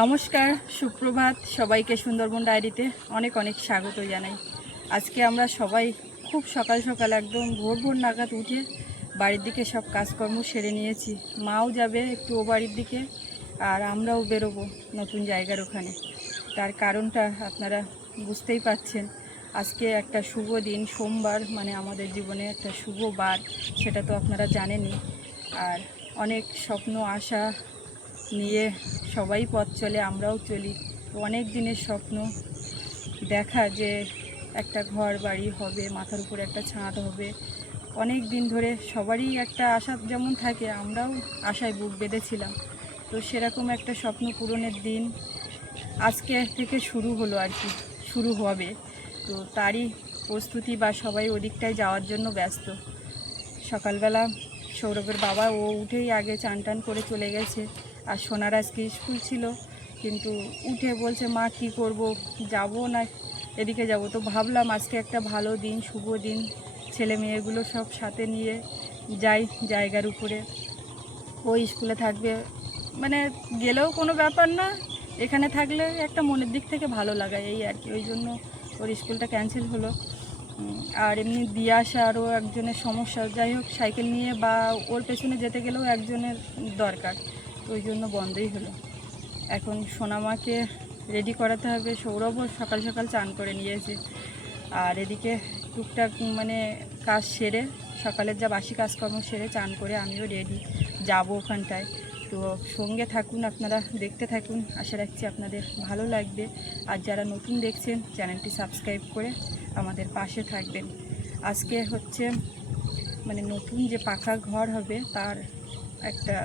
নমস্কার, সুপ্রভাত সবাইকে। সুন্দরবন ডায়েরিতে অনেক অনেক স্বাগত জানাই। আজকে আমরা সবাই খুব সকাল সকাল একদম ভোর ভোর নাগাদ উঠে বাড়ির দিকে সব কাজকর্ম সেরে নিয়েছি। মাও যাবে একটু ও বাড়ির দিকে, আর আমরাও বেরোবো নতুন জায়গার ওখানে। তার কারণটা আপনারা বুঝতেই পাচ্ছেন। আজকে একটা শুভ দিন, সোমবার, মানে আমাদের জীবনে একটা শুভ বার, সেটা তো আপনারা জানেনই। আর অনেক স্বপ্ন আশা নিয়ে সবাই পথ চলে, আমরাও চলি। অনেক দিনের স্বপ্ন দেখা যে একটা ঘর বাড়ি হবে, মাথার উপরে একটা ছাদ হবে। অনেক দিন ধরে সবারই একটা আশা যেমন থাকে, আমরাও আশায় বুক বেঁধেছিলাম। তো সেরকম একটা স্বপ্ন পূরণের দিন আজকে থেকে শুরু হলো আর কি, শুরু হবে। তো তারই প্রস্তুতি বা সবাই ওদিকটায় যাওয়ার জন্য ব্যস্ত। সকালবেলা সৌরভের বাবা ও উঠেই আগে চান টান করে চলে গেছে। আর সোনার আজকে স্কুল ছিল, কিন্তু উঠে বলছে মা কি করব, যাব না এদিকে যাব। তো ভাবলাম আজকে একটা ভালো দিন, শুভ দিন, ছেলে মেয়েগুলো সব সাথে নিয়ে যাই জায়গার উপরে। ও স্কুলে থাকবে, মানে গেলেও কোনো ব্যাপার না, এখানে থাকলে একটা মনের দিক থেকে ভালো লাগায় এই আর কি। ওই জন্য ওর স্কুলটা ক্যান্সেল হলো। আর এমনি দিয়ে আসা আরও একজনের সমস্যা, যাই হোক সাইকেল নিয়ে বা ওর পেছনে যেতে গেলেও একজনের দরকার, তো ওই জন্য বন্ধই হলো। এখন সোনামাকে রেডি করাতে হবে। সৌরভও সকাল সকাল চান করে নিয়েছে। আর এদিকে টুকটাক মানে কাজ সেরে, সকালের যা বাসি কাজকর্ম সেরে চান করে আমিও রেডি যাব ওখানটায়। তো সঙ্গে থাকুন, আপনারা দেখতে থাকুন, আশা রাখছি আপনাদের ভালো লাগবে। আর যারা নতুন দেখছেন চ্যানেলটি সাবস্ক্রাইব করে আমাদের পাশে থাকবেন। আজকে হচ্ছে মানে নতুন যে পাকা ঘর হবে তার একটা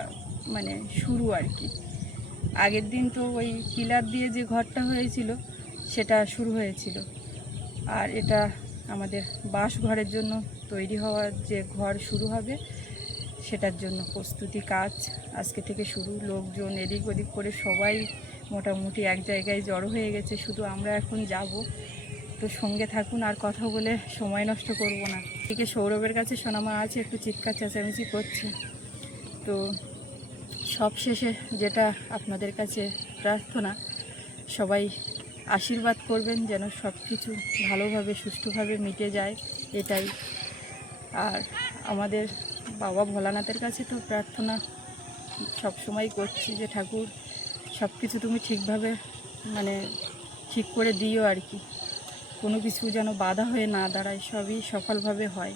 মানে শুরু আর কি। আগের দিন তো ওই পিলার দিয়ে যে ঘরটা হয়েছিল সেটা শুরু হয়েছিল, আর এটা আমাদের বাস ঘরের জন্য তৈরি হওয়ার যে ঘর শুরু হবে সেটার জন্য প্রস্তুতি কাজ আজকে থেকে শুরু। লোকজন এদিক ওদিক করে সবাই মোটামুটি এক জায়গায় জড়ো হয়ে গেছে, শুধু আমরা এখন যাব। তো সঙ্গে থাকুন, আর কথা বলে সময় নষ্ট করব না। এদিকে সৌরভের কাছে সোনামা আছে, একটু চিৎকার চেঁচামেচি করছে। তো সব শেষে যেটা আপনাদের কাছে প্রার্থনা, সবাই আশীর্বাদ করবেন যেন সব কিছু ভালোভাবে সুষ্ঠুভাবে মিটে যায়, এটাই। আর আমাদের বাবা ভোলানাথের কাছে তো প্রার্থনা সব সময় করছি যে ঠাকুর সব কিছু তুমি ঠিকভাবে মানে ঠিক করে দিও আর কি, কোনো কিছু যেন বাধা হয়ে না দাঁড়ায়, সবই সফলভাবে হয়।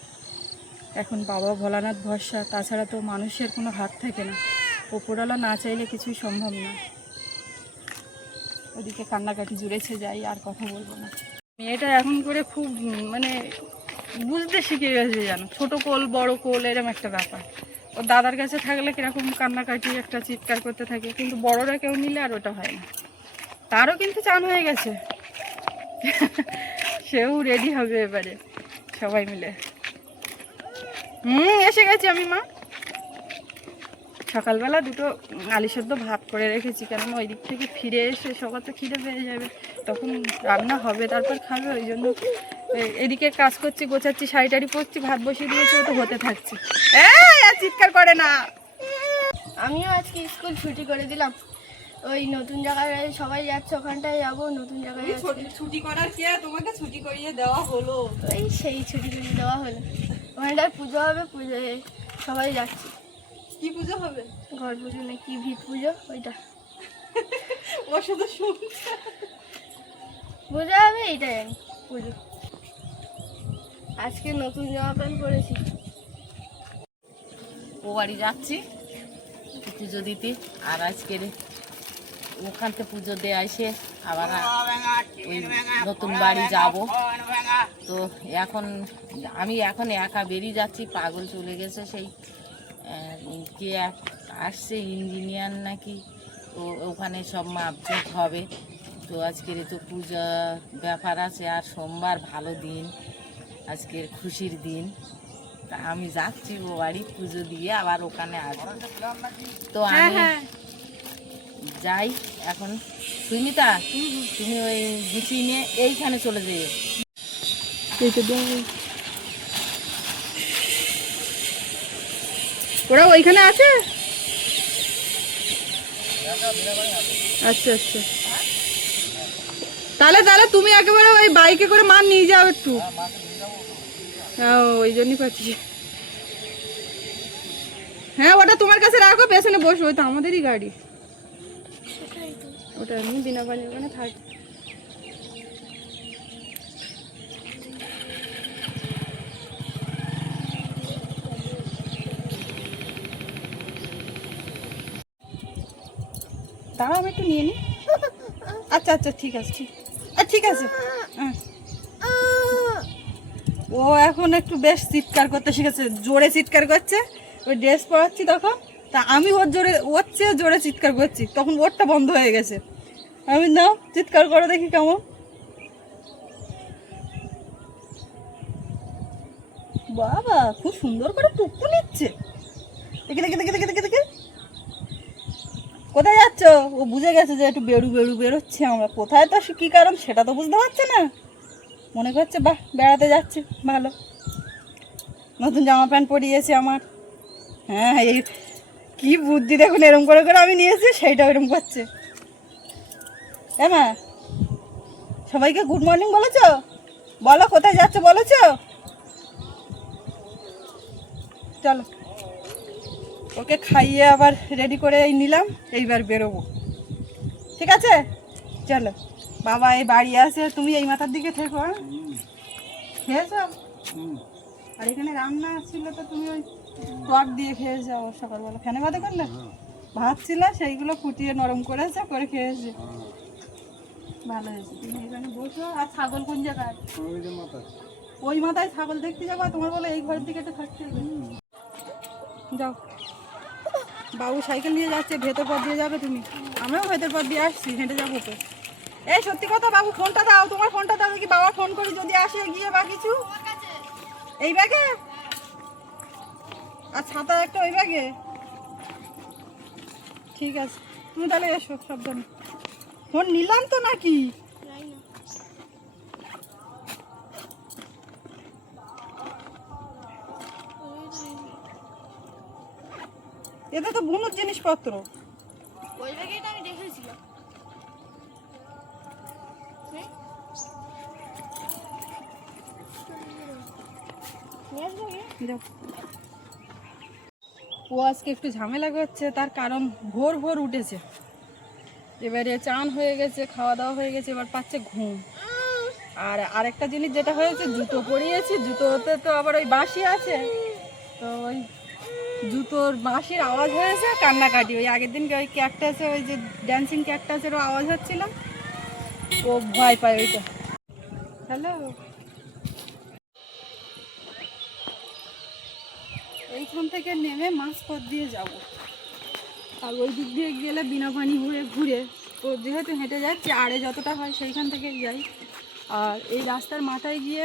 এখন বাবা ভোলানাথ ভরসা, তাছাড়া তো মানুষের কোনো হাত থাকে না, ওপরওয়ালা না চাইলে কিছুই সম্ভব না। ওদিকে কান্নাকাটি জুড়েছে, যাই আর কথা বলবো না। মেয়েটা এখন করে খুব মানে বুঝতে শিখে গেছে, জানো, ছোট কোল বড় কোল এরকম একটা ব্যাপার। ওর দাদার কাছে থাকলে কীরকম কান্নাকাটি একটা চিৎকার করতে থাকে, কিন্তু বড়রা কেউ নিলে আর ওটা হয় না। তারও কিন্তু চান হয়ে গেছে, সেও রেডি হবে এবারে সবাই মিলে। এসে গেছি আমি মা। সকালবেলা দুটো আলু সেদ্ধ ভাত করে রেখেছি, কেননা ওই দিক থেকে ফিরে এসে সবার তো খিদে পেয়ে যাবে, তখন রান্না হবে তারপর খাবে। ওই জন্য এদিকে কাজ করছি, গোছাচ্ছি, শাড়ি টাড়ি পরছি, ভাত বসিয়ে দিয়েছি, তো হতে থাকছে। আর চিৎকার করে না। আমিও আজকে স্কুল ছুটি করে দিলাম, ওই নতুন জায়গায় সবাই যাচ্ছে, ওখানটায় যাবো। নতুন জায়গায় ছুটি করার কি, তোমাকে ছুটি করিয়ে দেওয়া হলো, এই সেই ছুটি করে দেওয়া হলো। ওখানটায় পুজো হবে, পুজোয় সবাই যাচ্ছে। কি পুজো হবে? ঘর পুজো না কি ভিত পুজো, ওইটা ও শুধু শুনছে। পুজো হবে, এইটাই জানি পুজো। আজকে নতুন জামা প্যান্ট পরেছি। ও বাড়ি যাচ্ছি পুজো দিতে, আর আজকে ওখান থেকে পুজো দিয়ে এসে আবার ওই নতুন বাড়ি যাব। তো এখন আমি একা বেরিয়ে যাচ্ছি, পাগল চলে গেছে সেই কে আসছে ইঞ্জিনিয়ার নাকি, তো ওখানে সব মাপজোক হবে। তো আজকের তো পূজা ব্যাপার আছে, আর সোমবার ভালো দিন, আজকের খুশির দিন। তা আমি যাচ্ছি ও বাড়ি পুজো দিয়ে আবার ওখানে আসবো। তো আমি যাই এখন। সুমিতা, তুমি ওই গুছিয়ে নিয়ে এইখানে চলে যেও। ওরা ওইখানে আছে। আচ্ছা আচ্ছা, তাহলে তাহলে তুমি একেবারে ওই বাইকে করে মাছ নিয়ে যাও একটু। হ্যাঁ ওই জন্যই পাচ্ছি। হ্যাঁ ওটা তোমার কাছে রাখো, পেছনে বসো, ওই তো আমাদেরই গাড়ি। ওটা এমনি বিনা পানি ওখানে থাক। দাঁড়াও আমি একটু নিয়ে নিই। আচ্ছা আচ্ছা ঠিক আছে, ঠিক আছে। হ্যাঁ ও এখন একটু বেশ চিৎকার করতে শিখেছে, জোরে চিৎকার করছে। ওই ড্রেস পরাচ্ছি তখন, তা আমি ওর চেয়ে জোরে চিৎকার করছি, তখন ওরটা বন্ধ হয়ে গেছে। আমি নাও চিৎকার করে দেখি কেমন। বাবা খুব সুন্দর করে টুকু নিচ্ছে। দেখে দেখে দেখে দেখে দেখে দেখে কোথায় যাচ্ছ? ও বুঝে গেছে যে একটু বেরোচ্ছে। আমরা কোথায়, তো কি কারণ সেটা তো বুঝতে পারছে না। মনে করছে বাহ বেড়াতে যাচ্ছে, ভালো নতুন জামা প্যান্ট পরিয়েছে আমার। হ্যাঁ এই কি বুদ্ধি দেখুন, এরম করে করে আমি নিয়েছি, সেইটা এরম করছে। হ্যাঁ মা, সবাইকে গুড মর্নিং বলেছো? বলো কোথায় যাচ্ছ বলেছো? চলো ওকে খাইয়ে আবার রেডি করে নিলাম, এইবার বেরোবো। ঠিক আছে চলো। বাবা এই বাড়ি আছে, তুমি এই মাথার দিকে থেকো। হ্যাঁ খেয়েছ? আর এখানে রান্না ছিল তো তুমি ওই টক দিয়ে খেয়ে যাও সকালবেলা, ফ্যানে ভাতে করলে ভাত ছিল, সেইগুলো ফুটিয়ে নরম করেছে, করে খেয়েছে, ভালো হয়েছে। তুমি এখানে বসো। আর ছাগল কোন জায়গায়? ওই মাথায় ছাগল দেখতে যাবো, তোমার বলে এই ঘরের দিকে একটু থাকতে হবে। যাও, বাবু সাইকেল নিয়ে যাচ্ছে, ভেতর পথ দিয়ে যাবে তুমি, আমরাও ভেতর পথ দিয়ে আসছি, হেঁটে যাবো তো। এই সত্যি কথা বাবু, ফোনটা দাও, তোমার ফোনটা দাও, কি বাবা ফোন করি যদি আসে গিয়ে বা কিছু। এই ব্যাগে? আর ছাতা একটা ওই ব্যাগে? ঠিক আছে তুমি তাহলে এসো সাবধানে। ফোন নিলাম তো নাকি? এতে তো বুনুর জিনিসপত্র। ওই ব্যাগেটা আমি দেখেছিলাম। ও আজকে একটু ঝামেলা করছে, তার কারণ ভোর ভোর উঠেছে, এবারে চান হয়ে গেছে, খাওয়া দাওয়া হয়ে গেছে, এবার পাচ্ছে ঘুম। আর আরেকটা জিনিস যেটা হয়েছে, জুতো পরিয়েছি, জুতোতে তো আবার ওই বাঁশি আছে, তো ওই জুতোর বাঁশির আওয়াজ হয়েছে, কান্নাকাটি। ওই আগের দিনকে ওই ক্যাকটাসে, ওই যে ড্যান্সিং ক্যাকটাসেরও আওয়াজ হচ্ছিল, ও ভয় পায় ওইটা। হ্যালো, এইখান থেকে নেমে মাঝপথ দিয়ে যাব, আর ওই দিক দিয়ে গেলে বিনা পানি হয়ে ঘুরে, তো যেহেতু হেঁটে যাচ্ছি আড়ে যতটা হয় সেইখান থেকে যাই। আর এই রাস্তার মাথায় গিয়ে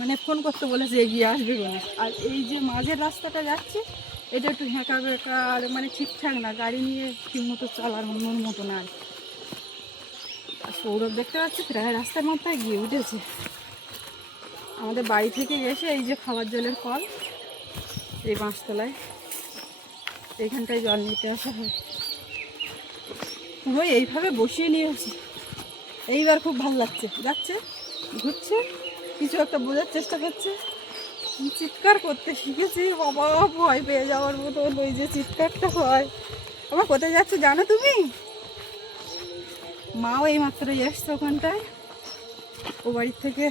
মানে ফোন করতে বলেছে, এগিয়ে আসবে বলে। আর এই যে মাঝের রাস্তাটা যাচ্ছি, এটা একটু হেঁকা বেঁকা, আর মানে ঠিকঠাক না, গাড়ি নিয়ে ঠিকমতো চলার মন মতো না। আর সৌরভ দেখতে পাচ্ছি প্রায় রাস্তার মাথায় গিয়ে উঠেছে। আমাদের বাড়ি থেকে এসে এই যে খাবার জলের কল, এই বাঁশতলায় এইখানটায় জল নিতে আসা হয়, পুরো এইভাবে বসিয়ে নিয়েছি। এইবার খুব ভালো লাগছে, যাচ্ছে ঘুরছে, কিছু একটা বোঝার চেষ্টা করছে, চিৎকার করতে শিখেছি। বাবা ভয় পেয়ে যাওয়ার মতো ওই যে চিৎকারটা হয়। আবার কোথায় যাচ্ছে জানো তুমি? মাও এই মাত্র এসছে ওখানটায়, ও বাড়ির থেকে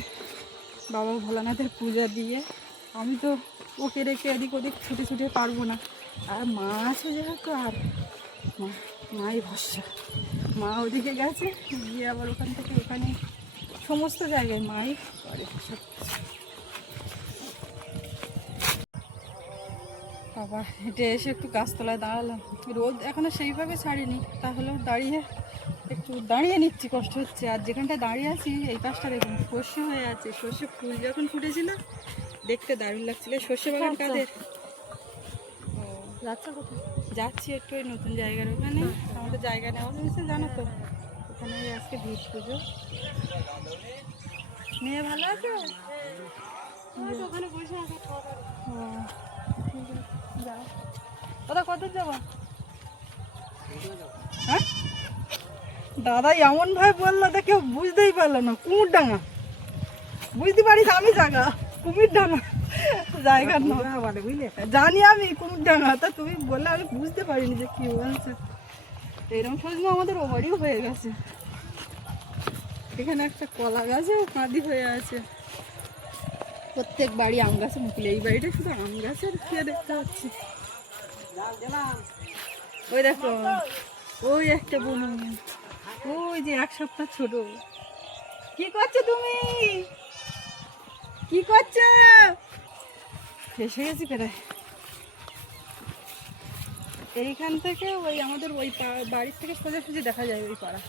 বাবা ভোলানাথের পূজা দিয়ে। আমি তো ওকে রেখে এদিক ওদিক ছুটে ছুটে পারবো না, আর মা আছে যেহেতু, আর মাই ভরসা। মা ওদিকে গেছে, গিয়ে আবার ওখান থেকে ওখানে সমস্ত জায়গায় মাই করে। বাবা হেঁটে এসে একটু গাছতলায় দাঁড়ালাম, রোদ এখনো সেইভাবে ছাড়িনি, তাহলেও একটু দাঁড়িয়ে নিচ্ছি, কষ্ট হচ্ছে। আর যেখানটায় দাঁড়িয়ে আছি এই পাশটা দেখুন সর্ষে হয়ে আছে, সর্ষে ফুল যখন ফুটেছিল দেখতে দারুণ লাগছিল। সর্ষে বাগান কাদের? যাচ্ছে কোথায়? যাচ্ছি একটু ওই নতুন জায়গার ওখানে, আমাদের জায়গা নেওয়া হয়েছে জানো তো, ওখানে আজকে ভিড় পুজো। মেয়ে ভালো আছে? ওখানে বসে আছে। ও ঠিক আছে, যাও। দাদা কত যাবো? হ্যাঁ দাদা এমন ভাবে বললো তো কেউ বুঝতেই পারলো না। কুমির ডাঙা বুঝতে পারিস আমি জায়গা কুমির ডাঙা জায়গার নাম বলে বুঝলে, জানি আমি কুমির ডাঙা, তা তুমি বললে আমি বুঝতে পারিনি যে কি বলছে। এরকম সজমা আমাদের ও বাড়িও হয়ে গেছে। এখানে একটা কলা গাছে কাঁদি হয়ে আছে। প্রত্যেক বাড়ি আম গাছে মুখলে, এই বাড়িটা শুধু আম গাছের খেয়ে দেখতে পাচ্ছি। ওই দেখো ওই একটা বোন, ওই যে 1 সপ্তাহ ছোট। কি করছো তুমি? কি করছো? এসে গেছি প্রায়। এইখান থেকে ওই আমাদের ওই বাড়ির থেকে সোজাসুজি দেখা যায় ওই পাড়া।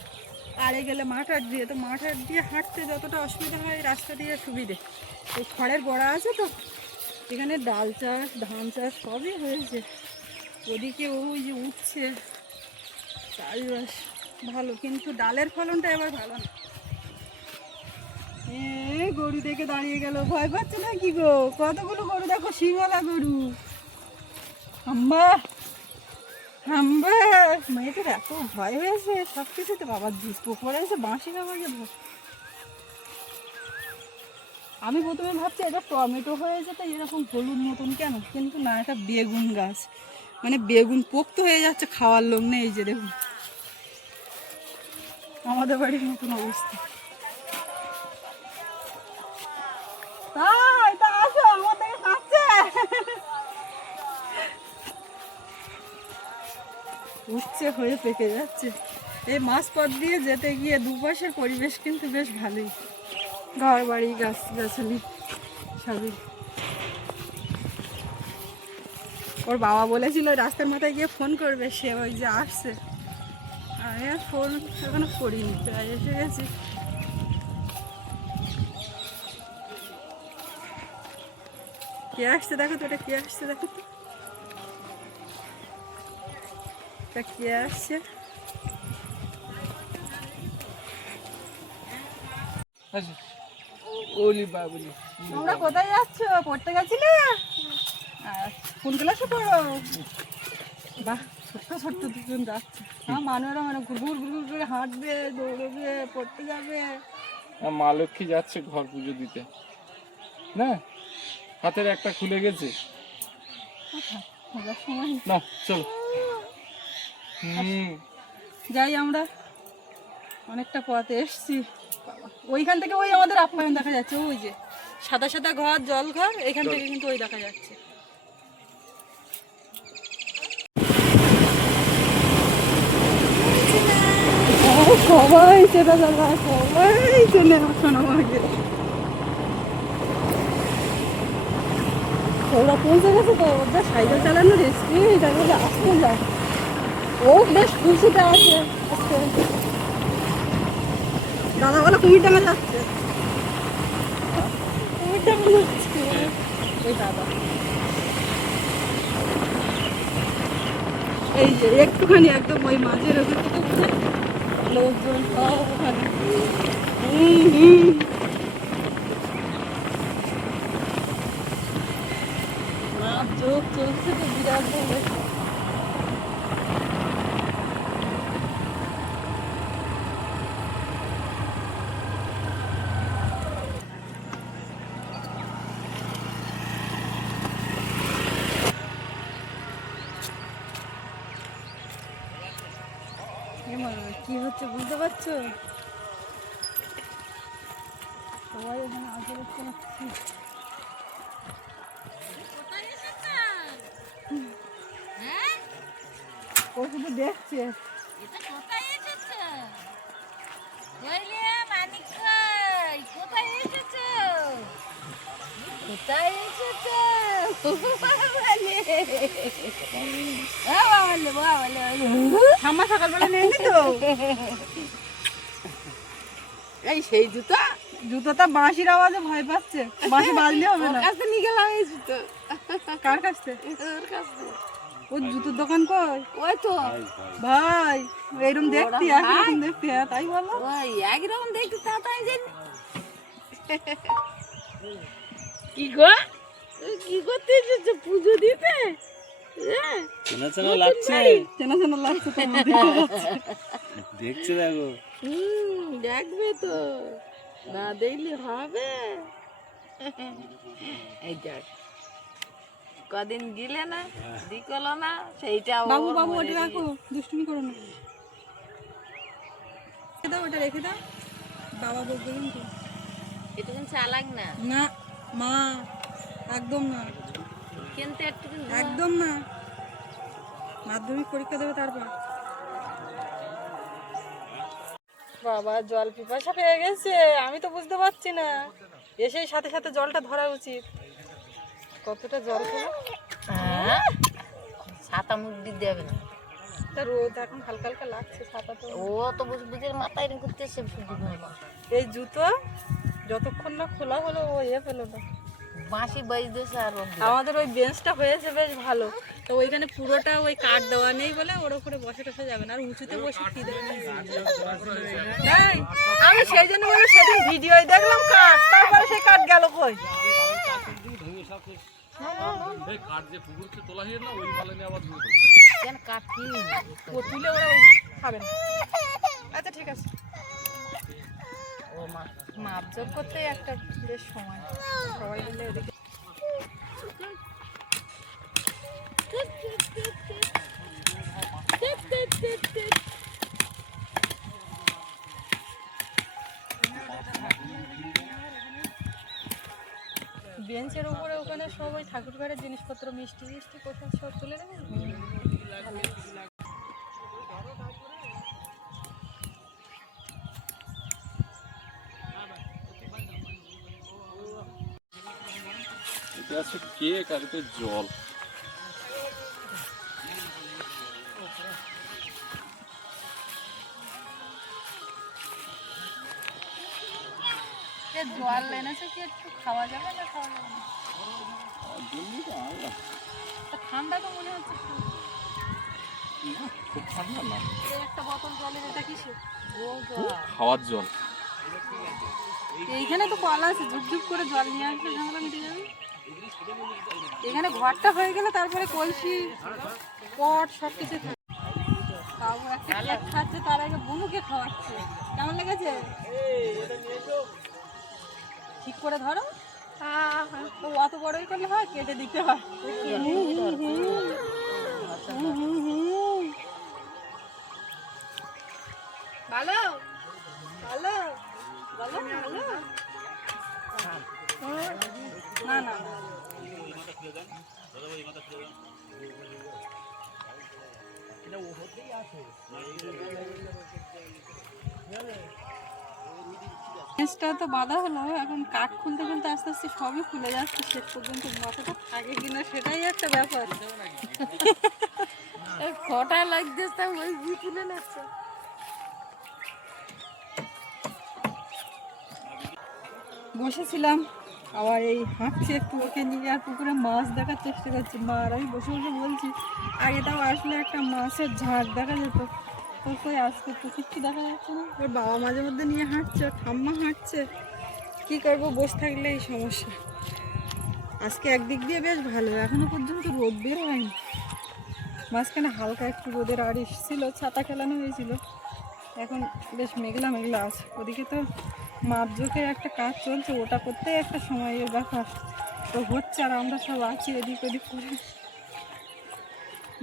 আরে গেলে মাঠ দিয়ে, তো মাঠ দিয়ে হাঁটতে যতটা অসুবিধা হয় রাস্তা দিয়ে সুবিধে। এই খড়ের গোড়া আছে তো, এখানে ডাল চাষ ধান চাষ সবই হয়েছে। ওদিকে ওই যে উঠছে চাষবাস ভালো, কিন্তু ডালের ফলনটা এবার ভালো না। গরু দেখে দাঁড়িয়ে গেল, ভয় পাচ্ছে না কি গো? কতগুলো গরু দেখো, শিঙালা গরু। হাম্বা হাম্বা, মেয়েটার এত ভয় হয়েছে সব কিছুতে। বাবার দুধ পড়ে আছে, বাঁশি বাবাকে ভয়। আমি প্রথমে ভাবছি এটা টমেটো হয়ে যেত এরকম হলুদ মতন কেন, কিন্তু না, এটা বেগুন গাছ। মানে বেগুন পোক্ত হয়ে যাচ্ছে, খাওয়ার লোক নেই। এই যে দেখুন আমাদের বাড়ির মতন অবস্থা। তাই তা আসো, আমার থেকে কাঁদছে। উচ্ছে হয়ে পেকে যাচ্ছে। এই মাছ পথ দিয়ে যেতে গিয়ে দুপাশের পরিবেশ কিন্তু বেশ ভালোই, ঘর বাড়ি গাছ গাছালি সবই। ওর বাবা বলেছিল রাস্তার মাথায় গিয়ে ফোন করবে, সে ওই যে আসছে। আমি আর ফোন এখনো করিনি, প্রায় এসে গেছি। কে আসছে দেখো তো, এটা কে আসছে দেখো তো, এটা কে আসছে। তোমরা কোথায় যাচ্ছ? পড়তে গেছিলে? কোন ক্লাসে পড়ো? বাহ, ছোট্ট ছোট্ট দুজন যাচ্ছে। হ্যাঁ, মানুষরা মানে ঘুরঘুর ঘুরঘুর করে হাঁটবে, দৌড়বে, পড়তে যাবে। মা লক্ষ্মী যাচ্ছে ঘর পুজো দিতে না, হাতের একটা খুলে গেছে সময় না, চলো। যাই, আমরা অনেকটা পথে এসছি। ওইখান থেকে ওই আমাদের আপ্যায়ন দেখা যাচ্ছে, ওই যে সাদা সাদা ঘর, জল ঘর, এখান থেকে কিন্তু ওই দেখা যাচ্ছে। সবাই চেনা জানা, সবাই চেনে সোনামাকে। ওরা পৌঁছে গেছে তো, ওদের সাইকেল চালানোর স্পিড, আমি আসতে যায়। ও বেশ খুশিতে আছে। দাদা বলে কুমির ডাঙা যাচ্ছে, কুমির ডাঙা যাচ্ছে। ওই দাদা এই যে একটুখানি একদম ওই মাঝের ওখানে লোকজন সব ওখানে। মাছ যোগ চলছে তো বিরাট ভাবে। কি হচ্ছে বুঝতে পারছো? সবাই এখানে আসে দেখতে পাচ্ছি। ও শুধু দেখছে। ঠাম্মা সকালবেলা নেয়নি তো? এই সেই জুতো, জুতোটা বাঁশির আওয়াজে ভয় পাচ্ছে, বাঁশি বাজলে হবে না। কাছে নিয়ে গেলাম এই জুতো। কার কাছ থেকে? ওর কাছে। ওর জুতোর দোকান কই? ওই তো ভাই এইরকম দেখতি, একরকম দেখতি। হ্যাঁ তাই বলো। ওই একরকম দেখতে, তা তাই জানি। কি গো, তুমি কি করতে এসেছো পুজো দিতে? চেনা চেনা লাগছে, চেনা চেনা লাগছে তো আমার দেখে। দেখছে দেখো। দেখবে তো, না দেখলে হবে। এই দেখ, কদিন গিলে না দিকলো না, সেইটা বাবু ওর বাবু মনে ওটা রাখো, রয়েছে। দুষ্টুমি করো না। রেখে দাও, ওটা রেখে দাও, বাবা বলবে কিন্তু। এটুকুন চালাক না, না মা, একদম না, কিন্তু একটুকুন একদম না, মাধ্যমিক পরীক্ষা দেবে তারপর। বাবা জল পিপাসা পেয়ে গেছে, আমি তো বুঝতে পারছি না, এসেই সাথে সাথে জলটা ধরা উচিত। কতটা জল খাবো, ছাতা মুখ দিতে হবে না। তা রোদ এখন হালকা হালকা লাগছে, ছাতা তো। ও তো বুঝবুঝের মাথায় এরকম করতেছে শুধু ভালো। এই জুতো যতক্ষণ না খোলা হলো ও পেলো না। বাঁশি বাজ দিয়েছে আর রোদ দিল। আমাদের ওই বেঞ্চটা হয়েছে বেশ ভালো, তো ওইখানে পুরোটা ওই কাঠ দেওয়া নেই বলে ওর উপরে বসে টসে যাবে না, আর উঁচুতে বসে কি দেবে। তাই আমি সেই জন্য বলি সেদিন ভিডিও দেখলাম কাঠ, তারপরে সেই কাঠ গেল কই। কেন কাঠি ও তুলে ওরা খাবে না। আচ্ছা ঠিক আছে, ও মা, মাপজোপ করতে একটা বেশ সময়, সবাই মিলে এদিকে। বেঞ্চের উপরে ওখানে সব ওই ঠাকুর ঘরের জিনিসপত্র, মিষ্টি মিষ্টি কোথায় সব তুলে দেবে। এটা আছে কেক আর এতে জল। জল এনেছে কি একটু খাওয়া যাবে না, খাওয়া যাবে না? তা ঠান্ডা তো মনে হচ্ছে খুব। খুব ঠান্ডা না, এই একটা বোতল জলের এটা কিসে? খাওয়ার জল। এইখানে তো কল আছে, ঝুপঝুপ করে জল নিয়ে আসলে ঝামেলা মিটে যাবে। এখানে ঘরটা হয়ে গেলে তারপরে কলসি পট সব কিছু থাকে। বাবু একটা কেক খাচ্ছে, তার আগে বনুকে খাওয়াচ্ছে। কেমন লেগেছে? ঠিক করে ধরো, তো অত বড়ই করলে হয়, কেটে দিতে হয়। ভালো ভালো ভালো ভালো না না জিনিসটা তো বাঁধা হলো, এখন কাঠ খুলতে খুলতে আস্তে আস্তে সবই খুলে যাচ্ছে, শেষ পর্যন্ত মাথাটা থাকে কিনা সেটাই একটা ব্যাপার। খটা লাগতেছে, ওই তুলে নিচ্ছে। বসেছিলাম, আবার এই হাঁটছে একটু, ওকে নিয়ে আর পুকুরে মাছ দেখার চেষ্টা করছি। মা আর আমি বসে বসে বলছি, আগে তাও আসলে একটা মাছের ঝাঁক দেখা যেত, তো কই আজকে তো কিচ্ছু দেখা যাচ্ছে না। ওর বাবা মাঝে মধ্যে নিয়ে হাঁটছে, ওর ঠাম্মা হাঁটছে, কী করবো, বসে থাকলে এই সমস্যা। আজকে একদিক দিয়ে বেশ ভালো, এখনো পর্যন্ত রোদ বের হয়নি। মাঝখানে হালকা একটু রোদের আড়িশ ছিল, ছাতা খেলানো হয়েছিল, এখন বেশ মেঘলা মেঘলা আছে। ওদিকে তো মাপজোকের একটা কাজ চলছে, ওটা করতে একটা সময়ের ব্যাপার তো হচ্ছে, আর আমরা সব আছি এদিক ওদিক করে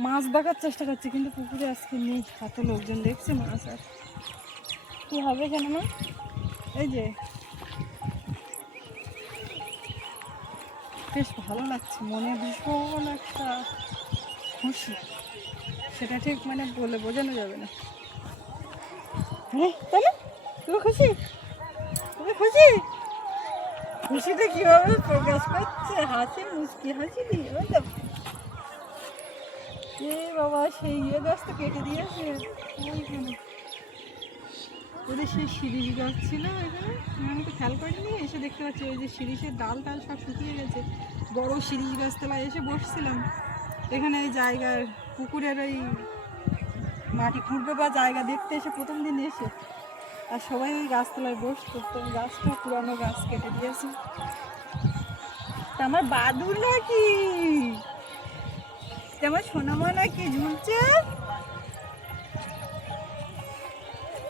মাছ দেখার চেষ্টা করছি, কিন্তু পুকুরে আজকে নেই, এত লোকজন দেখছে মাছ, আর কী হবে কেন না। এই যে বেশ ভালো লাগছে, মনে ভীষণ একটা খুশি, সেটা ঠিক মানে বলে বোঝানো যাবে না। হ্যাঁ তাহলে তুমি খুশি, তুমি খুশি, খুশিটা কিভাবে প্রকাশ পাচ্ছে, হাসি মুচকি হাসি দিয়ে। এ বাবা, সেই গাছ তো কেটে দিয়েছে ওইখানে, ওদের সেই শিরিষ গাছ ছিল এখানে, আমি তো খেয়াল করিনি, এসে দেখতে পাচ্ছি ওই যে শিরিষের ডাল টাল সব শুকিয়ে গেছে। বড় শিরিষ গাছতলায় এসে বসছিলাম, এখানে এই জায়গার পুকুরের ওই মাটি খুঁড়বে বা জায়গা দেখতে এসে প্রথম দিন এসে, আর সবাই ওই গাছতলায় বসতো, তো গাছটা পুরানো গাছ কেটে দিয়েছে। তা আমার বাদুর নাকি, এটা আমার সোনামা নাকি ঝুলছে?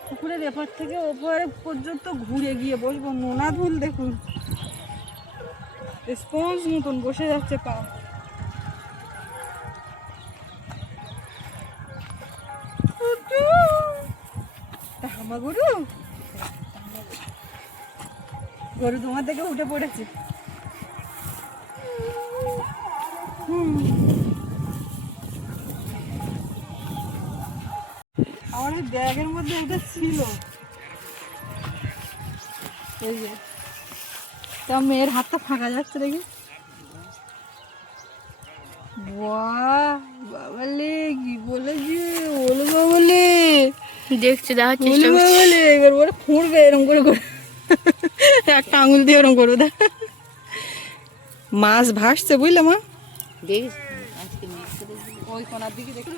পুকুরের এপার থেকে ওপারে পর্যন্ত ঘুরে গিয়ে বসবো। নোনা ধুল দেখুন, স্পঞ্জ মতন বসে যাচ্ছে পা। হামা গরু, গরু তোমার থেকে উঠে পড়েছে। আমার ওই ব্যাগের মধ্যে ওটা ছিল। এই যে তা মেয়ের হাতটা ফাঁকা যাচ্ছে দেখি। বাহ বাবালে, কি বলেছে ওলো বাবালে, দেখছি দেখার ওলো চেষ্টা করছি। বাবালে। এবার বলে ফুঁড়বে এরকম করে করে, একটা আঙুল দিয়ে এরকম করবে। দেখ মাছ ভাসছে বুঝলে মা। দেখ আজকে মেঘ করে ওই কোনার দিকে দেখি।